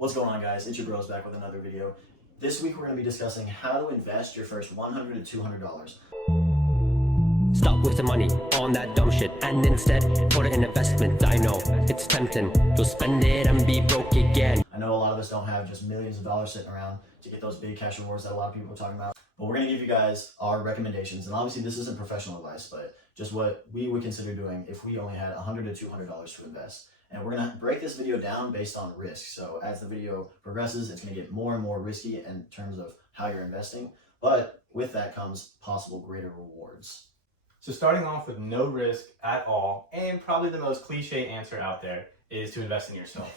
What's going on, guys? It's your bros back with another video. This week we're going to be discussing how to invest your first $100 to $200. Stop wasting money on that dumb shit and instead put it in investment. I know it's tempting to spend it and be broke again. I know a lot of us don't have just millions of dollars sitting around to get those big cash rewards that a lot of people are talking about. But we're going to give you guys our recommendations. And obviously this isn't professional advice, but just what we would consider doing if we only had $100 to $200 to invest. And we're going to break this video down based on risk. So as the video progresses, it's going to get more and more risky in terms of how you're investing. But with that comes possible greater rewards. So starting off with no risk at all, and probably the most cliche answer out there is to invest in yourself.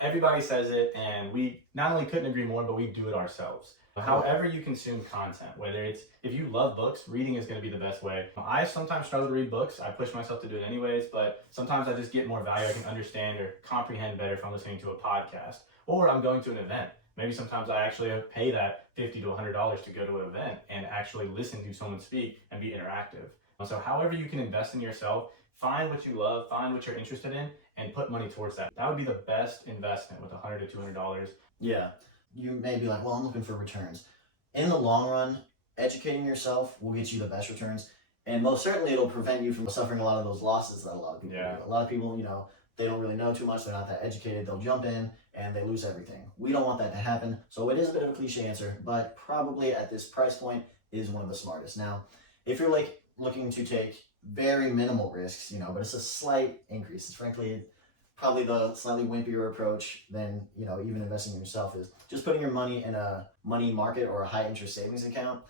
Everybody says it, and we not only couldn't agree more, but we do it ourselves. However you consume content, whether it's, if you love books, reading is going to be the best way. I sometimes struggle to read books. I push myself to do it anyways, but sometimes I just get more value. I can understand or comprehend better if I'm listening to a podcast or I'm going to an event. Maybe sometimes I actually pay that $50 to $100 to go to an event and actually listen to someone speak and be interactive. So however you can invest in yourself, find what you love, find what you're interested in, and put money towards that. That would be the best investment with $100 to $200. Yeah. You may be like, well, I'm looking for returns. In the long run, educating yourself will get you the best returns. And most certainly it'll prevent you from suffering a lot of those losses that a lot of people do. A lot of people, they don't really know too much. They're not that educated. They'll jump in and they lose everything. We don't want that to happen. So it is a bit of a cliche answer, but probably at this price point is one of the smartest. Now, if you're like looking to take very minimal risks, but it's a slight increase. It's frankly probably the slightly wimpier approach than, even investing in yourself is just putting your money in a money market or a high interest savings account.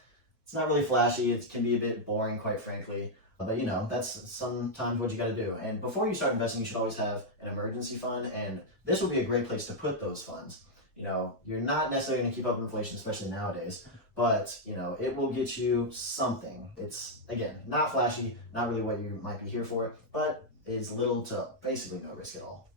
It's not really flashy. It can be a bit boring, quite frankly. But, that's sometimes what you got to do. And before you start investing, you should always have an emergency fund. And this would be a great place to put those funds. You're not necessarily going to keep up with inflation, especially nowadays. But, it will get you something. It's, again, not flashy, not really what you might be here for, but is little to basically no risk at all.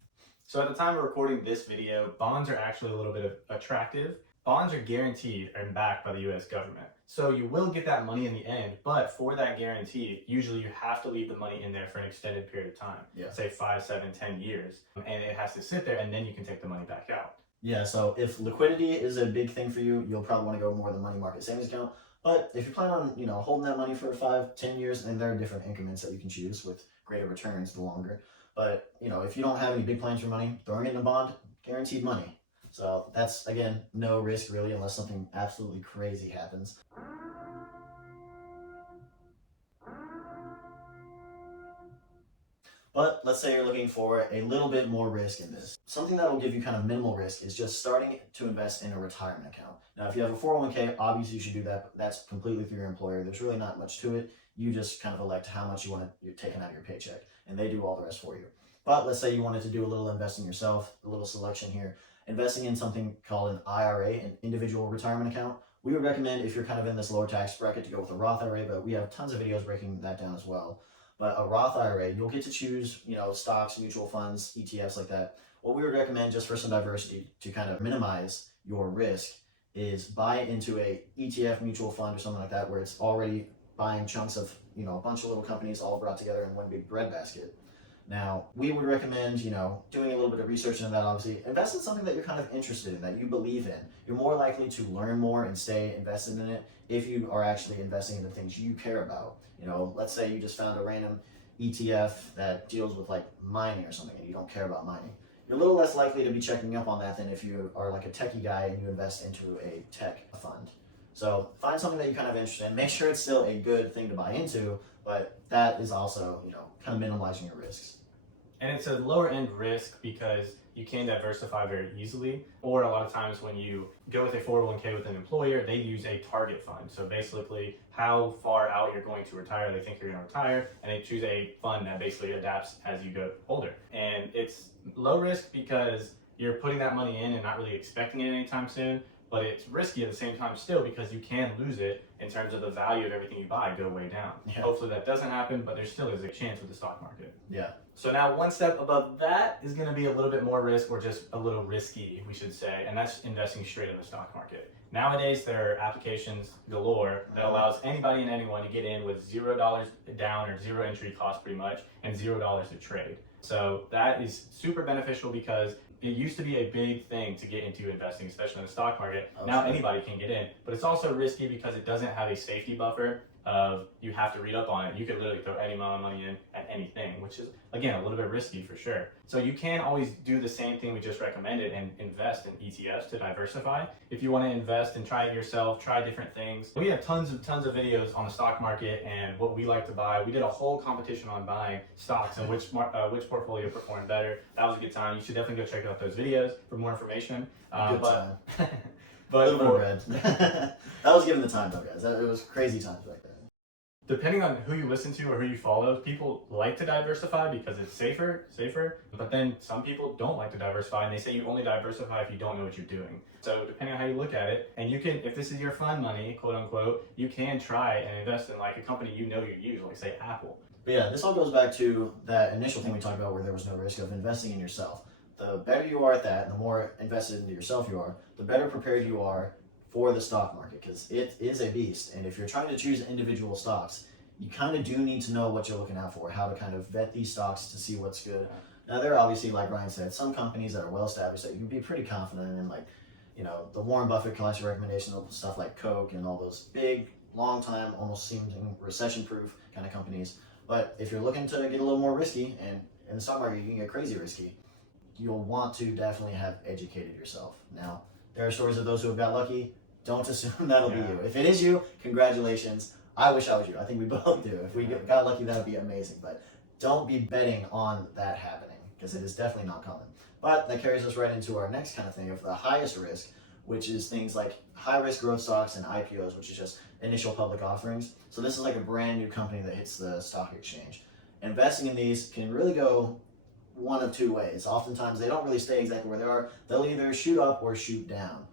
So at the time of recording this video, bonds are actually a little bit attractive. Bonds are guaranteed and backed by the US government. So you will get that money in the end, but for that guarantee, usually you have to leave the money in there for an extended period of time, say 5, 7, 10 years, and it has to sit there and then you can take the money back out. Yeah, so if liquidity is a big thing for you, you'll probably want to go more the money market savings account. But if you plan on, holding that money for 5, 10 years, and there are different increments that you can choose with greater returns the longer. But, if you don't have any big plans for money, throwing it in a bond, guaranteed money. So that's, again, no risk really unless something absolutely crazy happens. But let's say you're looking for a little bit more risk in this. Something that will give you kind of minimal risk is just starting to invest in a retirement account. Now, if you have a 401k, obviously you should do that. That's completely through your employer. There's really not much to it. You just kind of elect how much you're taking out of your paycheck, and they do all the rest for you. But let's say you wanted to do a little investing yourself, a little selection here, investing in something called an IRA, an individual retirement account. We would recommend, if you're kind of in this lower tax bracket, to go with a Roth IRA, but we have tons of videos breaking that down as well. But a Roth IRA, you'll get to choose, stocks, mutual funds, ETFs like that. What we would recommend, just for some diversity, to kind of minimize your risk, is buy into a ETF mutual fund or something like that, where it's already buying chunks of, a bunch of little companies all brought together in one big breadbasket. Now, we would recommend, doing a little bit of research into that, obviously. Invest in something that you're kind of interested in, that you believe in. You're more likely to learn more and stay invested in it if you are actually investing in the things you care about. Let's say you just found a random ETF that deals with like mining or something and you don't care about mining. You're a little less likely to be checking up on that than if you are like a techie guy and you invest into a tech fund. So find something that you're kind of interested in. Make sure it's still a good thing to buy into, but that is also, kind of minimizing your risks. And it's a lower end risk because you can diversify very easily. Or a lot of times when you go with a 401k with an employer, they use a target fund. So basically how far out you're going to retire, they think you're going to retire, and they choose a fund that basically adapts as you go older. And it's low risk because you're putting that money in and not really expecting it anytime soon. But it's risky at the same time still because you can lose it in terms of the value of everything you buy go way down. Yeah. Hopefully that doesn't happen, but there still is a chance with the stock market. Yeah. So now one step above that is going to be a little bit more risk, or just a little risky, we should say, and that's investing straight in the stock market. Nowadays, there are applications galore that allows anybody and anyone to get in with $0 down or zero entry cost pretty much, and $0 to trade. So that is super beneficial because It used to be a big thing to get into investing, especially in the stock market. Oh, Now sure. anybody can get in, but it's also risky because it doesn't have a safety buffer of you have to read up on it. You could literally throw any amount of money in at anything, which is, again, a little bit risky for sure. So you can always do the same thing we just recommended and invest in ETFs to diversify. If you want to invest and try it yourself, try different things. We have tons of videos on the stock market and what we like to buy. We did a whole competition on buying stocks and which portfolio performed better. That was a good time. You should definitely go check out those videos for more information. Good But A little bit of red. That was given the time though, guys. It was crazy times back then. depending on who you listen to or who you follow, people like to diversify because it's safer, but then some people don't like to diversify and they say you only diversify if you don't know what you're doing. So depending on how you look at it, and you can, if this is your fun money, quote unquote, you can try and invest in like a company you know you use, like say Apple. But yeah, this all goes back to that initial thing we talked about where there was no risk of investing in yourself. The better you are at that, and the more invested into yourself you are, the better prepared you are for the stock market, because it is a beast. And if you're trying to choose individual stocks, you kind of do need to know what you're looking out for, how to kind of vet these stocks to see what's good. Now, there are obviously, like Ryan said, some companies that are well established that you can be pretty confident in, like, you know, the Warren Buffett collection recommendation of stuff like Coke and all those big, long time, almost seeming recession proof kind of companies. But if you're looking to get a little more risky, and in the stock market you can get crazy risky, you'll want to definitely have educated yourself. Now, there are stories of those who have got lucky. Don't assume that'll be you. If it is you, congratulations. I wish I was you. I think we both do. If we got lucky, that would be amazing. But don't be betting on that happening, because it is definitely not common. But that carries us right into our next kind of thing of the highest risk, which is things like high risk growth stocks and IPOs, which is just initial public offerings. So this is like a brand new company that hits the stock exchange. Investing in these can really go one of two ways. Oftentimes they don't really stay exactly where they are. They'll either shoot up or shoot down.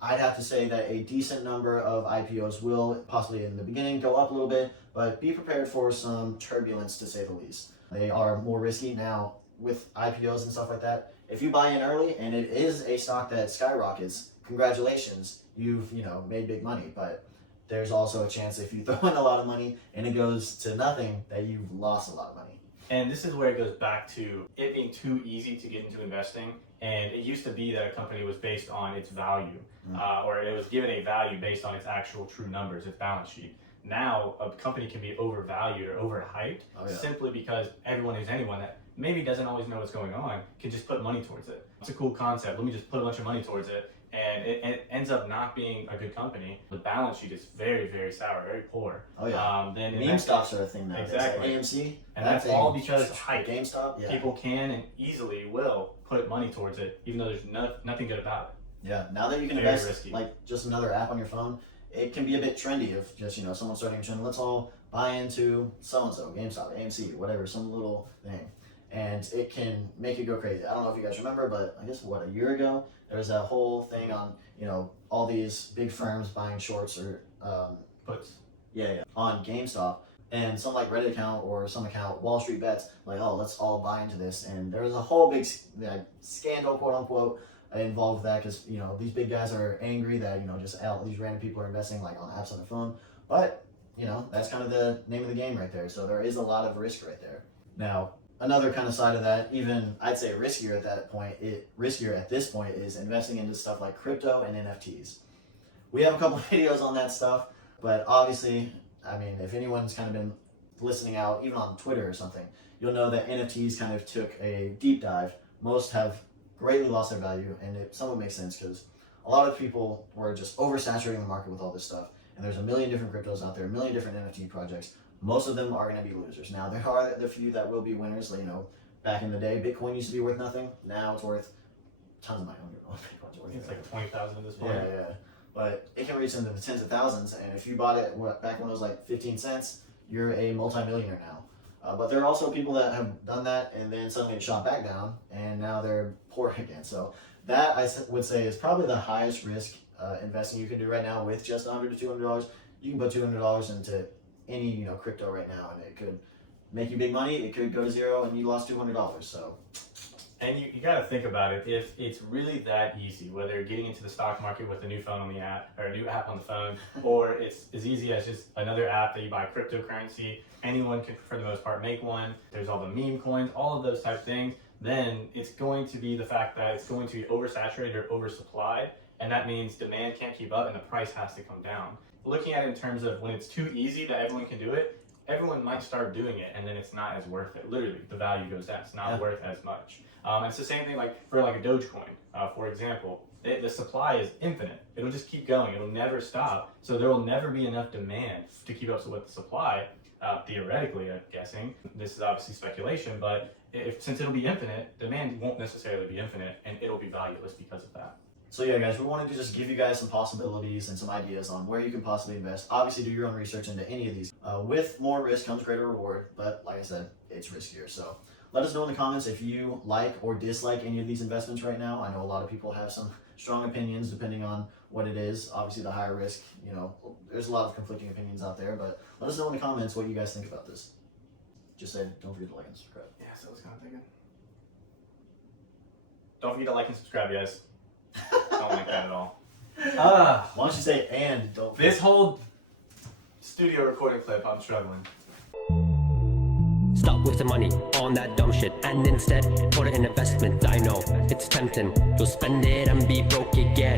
I'd have to say that a decent number of IPOs will possibly in the beginning go up a little bit, but be prepared for some turbulence to say the least. They are more risky now with IPOs and stuff like that. If you buy in early and it is a stock that skyrockets, congratulations, you've made big money. But there's also a chance if you throw in a lot of money and it goes to nothing, that you've lost a lot of money. And this is where it goes back to it being too easy to get into investing. And it used to be that a company was based on its value, or it was given a value based on its actual true numbers, its balance sheet. Now, a company can be overvalued or overhyped simply because everyone who's anyone that maybe doesn't always know what's going on can just put money towards it. It's a cool concept. Let me just put a bunch of money towards it. And it ends up not being a good company. The balance sheet is very, very sour, very poor. Oh yeah. Then meme stocks are a thing now. Exactly. Like AMC. And that's all because of hype. GameStop. Yeah. People can and easily will put money towards it, even though there's nothing good about it. Yeah. Now that you can Very invest risky. like just another app on your phone, it can be a bit trendy of just someone starting a trend. Let's all buy into so and so, GameStop, AMC, whatever, some little thing. And it can make you go crazy. I don't know if you guys remember, but I guess a year ago, there was that whole thing on, all these big firms buying shorts or Puts. on GameStop, and some like Reddit account or some account, Wall Street Bets, like, oh, let's all buy into this. And there was a whole big scandal, quote unquote, involved with that, because these big guys are angry that just these random people are investing like on apps on their phone. But that's kind of the name of the game right there. So there is a lot of risk right there. Now, another kind of side of that, even I'd say riskier at this point, is investing into stuff like crypto and NFTs. We have a couple videos on that stuff, but obviously, I mean, if anyone's kind of been listening out, even on Twitter or something, you'll know that NFTs kind of took a deep dive. Most have greatly lost their value, and it somewhat makes sense because a lot of people were just oversaturating the market with all this stuff, and there's a million different cryptos out there, a million different NFT projects. Most of them are going to be losers. Now, there are the few that will be winners. Back in the day, Bitcoin used to be worth nothing. Now it's worth tons of money. I don't know what Bitcoin's worth. It's like 20,000 at this point. Yeah. But it can reach into the tens of thousands. And if you bought it back when it was like 15 cents, you're a multimillionaire now. But there are also people that have done that and then suddenly it shot back down and now they're poor again. So that I would say is probably the highest risk investing you can do right now with just $100 to $200. You can put $200 into any crypto right now, and it could make you big money. It could go to zero, and you lost $200. So, and you got to think about it. If it's really that easy, whether you're getting into the stock market with a new phone on the app or a new app on the phone, or it's as easy as just another app that you buy cryptocurrency. Anyone can, for the most part, make one. There's all the meme coins, all of those type of things. then it's going to be the fact that it's going to be oversaturated or oversupplied, and that means demand can't keep up and the price has to come down. Looking at it in terms of when it's too easy that everyone can do it, everyone might start doing it, and then it's not as worth it. Literally, the value goes down. It's not worth as much. It's the same thing like for like a Dogecoin, for example. The supply is infinite. It'll just keep going. It'll never stop. So there will never be enough demand to keep up with the supply. Theoretically, I'm guessing. This is obviously speculation, but since it'll be infinite, demand won't necessarily be infinite, and it'll be valueless because of that. So yeah, guys, we wanted to just give you guys some possibilities and some ideas on where you can possibly invest. Obviously, do your own research into any of these. With more risk comes greater reward, but like I said, it's riskier. So let us know in the comments if you like or dislike any of these investments right now. I know a lot of people have some strong opinions depending on what it is. Obviously, the higher risk, you know, there's a lot of conflicting opinions out there, but let us know in the comments what you guys think about this. Just say, don't forget to like and subscribe. Yeah, so I was kind of thinking. Don't forget to like and subscribe, guys. I don't like that at all. Why don't you say, and don't forget. This whole studio recording clip, I'm struggling. Stop wasting money on that dumb shit and instead put it in investment. I know it's tempting. You'll spend it and be broke again.